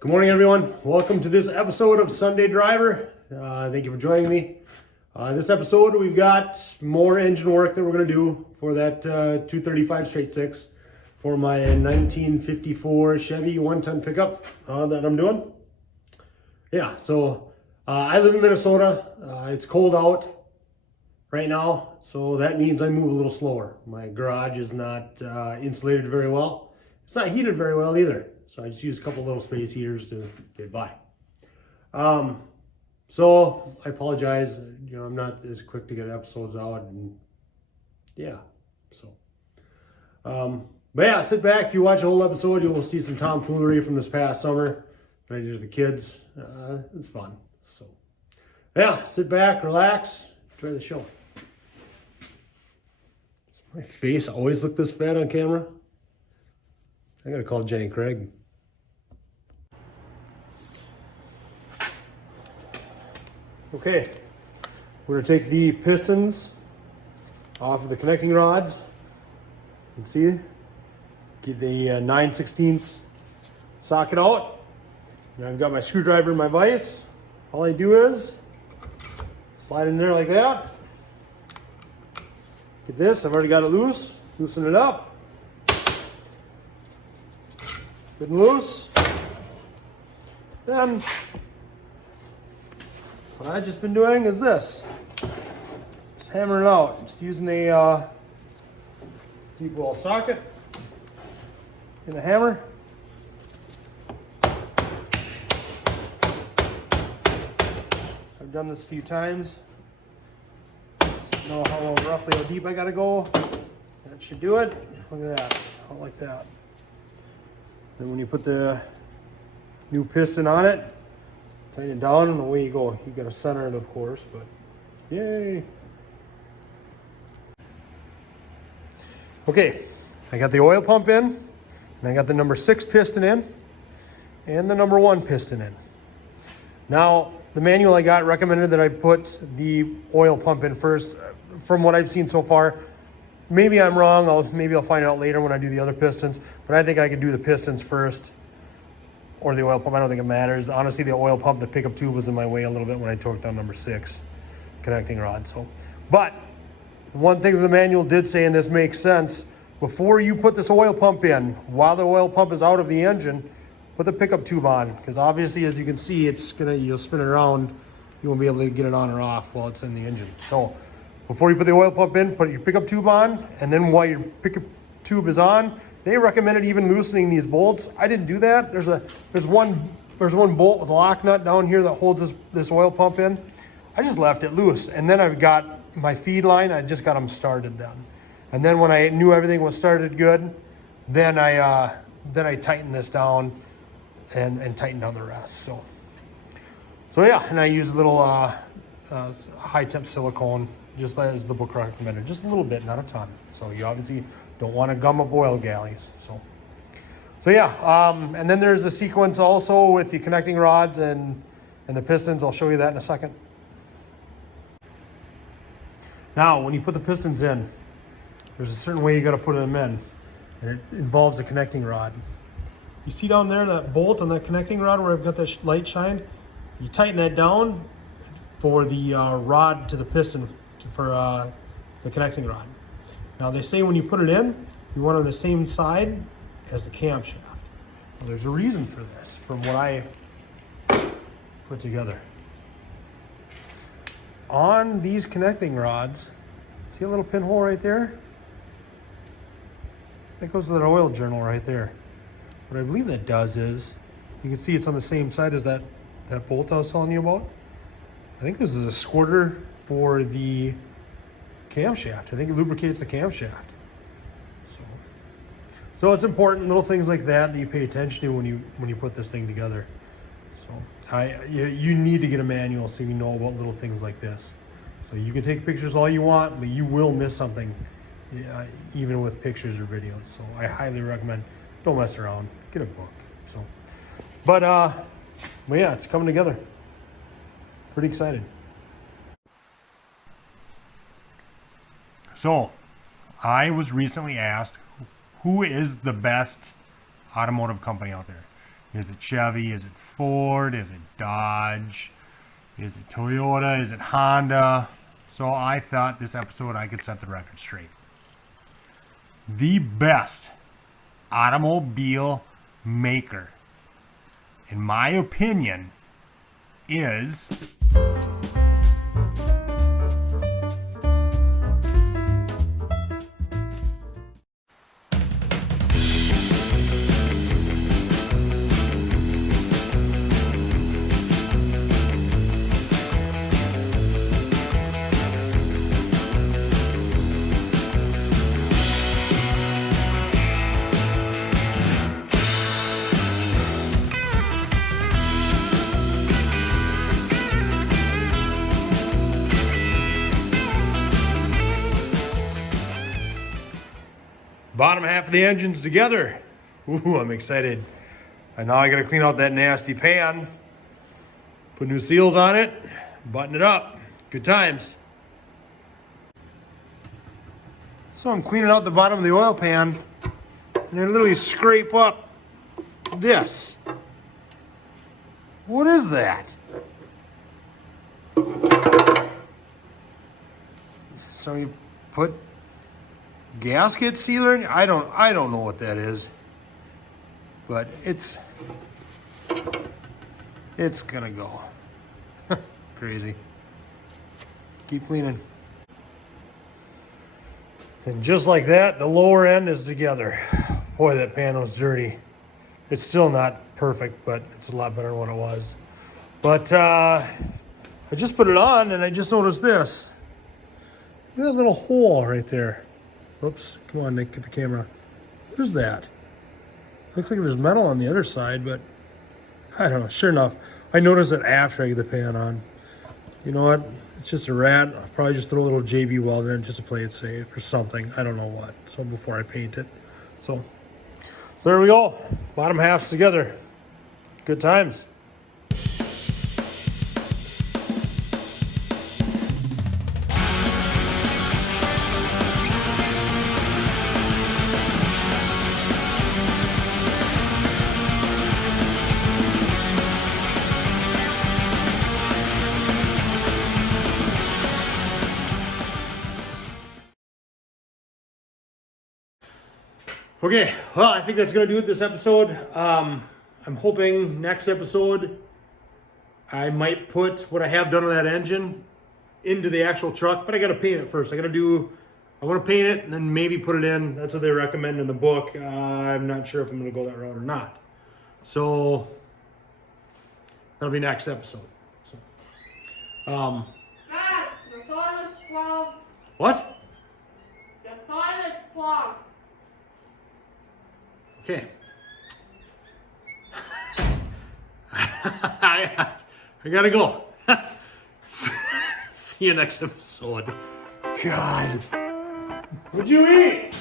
Good morning, everyone. Welcome to this episode of Sunday Driver. Thank you for joining me. This episode, we've got more engine work that we're going to do for that 235 straight six for my 1954 Chevy one-ton pickup that I'm doing. Yeah, so I live in Minnesota. It's cold out right now, so that means I move a little slower. My garage is not insulated very well. It's not heated very well either. So I just use a couple little space heaters to get by. So I apologize. I'm not as quick to get episodes out, and yeah. But yeah, sit back. If you watch the whole episode, you will see some tomfoolery from this past summer that I did with the kids. It's fun. So yeah, sit back, relax, enjoy the show. Does my face always look this fat on camera? I gotta call Jenny Craig. Okay, we're going to take the pistons off of the connecting rods. You can see, get the 9/16 socket out. And I've got my screwdriver in my vise. All I do is slide in there like that. Get this, I've already got it loose. Loosen it up. Good and loose. Then what I've just been doing is this. Just hammering it out. Just using a deep well socket and a hammer. I've done this a few times. Just know roughly how deep I gotta go. That should do it. Look at that. Out like that. Then when you put the new piston on it, tighten it down and away you go. You got to center it, of course, but yay. Okay, I got the oil pump in, and I got the number 6 piston in, and the number 1 piston in. Now, the manual I got recommended that I put the oil pump in first. From what I've seen so far, maybe I'm wrong. Maybe I'll find out later when I do the other pistons, but I think I could do the pistons first. Or the oil pump, I don't think it matters. Honestly, the oil pump, the pickup tube was in my way a little bit when I torqued down number 6 connecting rod. But one thing the manual did say, and this makes sense, before you put this oil pump in, while the oil pump is out of the engine, put the pickup tube on, because obviously, as you can see, you'll spin it around. You won't be able to get it on or off while it's in the engine. So before you put the oil pump in, put your pickup tube on, and then while your pickup tube is on, they recommended even loosening these bolts. I didn't do that. There's one bolt with a lock nut down here that holds this oil pump in. I just left it loose, and then I've got my feed line. I just got them started then, and then when I knew everything was started good, then I tightened this down and tightened down the rest. So yeah, and I use a little high temp silicone, just as the book recommended, just a little bit, not a ton. So you obviously don't want to gum up oil galleys. So yeah, and then there's a sequence also with the connecting rods and the pistons. I'll show you that in a second. Now, when you put the pistons in, there's a certain way you got to put them in, and it involves the connecting rod. You see down there that bolt on that connecting rod where I've got that light shined? You tighten that down for the rod to the piston for the connecting rod. Now they say when you put it in, you want it on the same side as the camshaft. Well, there's a reason for this from what I put together. On these connecting rods, see a little pinhole right there? That goes to that oil journal right there. What I believe that does is, you can see it's on the same side as that bolt I was telling you about. I think this is a squirter for the camshaft. I think it lubricates the camshaft. So it's important, little things like that you pay attention to when you put this thing together. So you need to get a manual so you know about little things like this. So you can take pictures all you want, but you will miss something, even with pictures or videos. So I highly recommend, don't mess around, get a book. But yeah, it's coming together. Pretty excited. So I was recently asked, who is the best automotive company out there? Is it Chevy? Is it Ford? Is it Dodge? Is it Toyota? Is it Honda? So I thought this episode I could set the record straight. The best automobile maker, in my opinion, is bottom half of the engine's together. Ooh, I'm excited. And now I gotta clean out that nasty pan, put new seals on it, button it up. Good times. So I'm cleaning out the bottom of the oil pan, and I literally scrape up this. What is that? So you put gasket sealer in? I don't know what that is, but it's gonna go. Crazy. Keep cleaning. And just like that, the lower end is together. Boy, that pan was dirty. It's still not perfect, but it's a lot better than what it was. But I just put it on and I just noticed this. Look at that little hole right there. Oops, come on, Nick, get the camera. What is that? Looks like there's metal on the other side, but I don't know. Sure enough, I noticed it after I get the pan on. You know what? It's just a rat. I'll probably just throw a little JB welder in just to play it safe or something. I don't know what. So before I paint it. So there we go. Bottom half's together. Good times. Okay, well, I think that's going to do it this episode. I'm hoping next episode I might put what I have done on that engine into the actual truck, but I got to paint it first. I want to paint it and then maybe put it in. That's what they recommend in the book. I'm not sure if I'm going to go that route or not. So that'll be next episode. So, Dad, the toilet's clogged. what? The toilet's clogged. Okay. I gotta go. See you next episode. God. What'd you eat?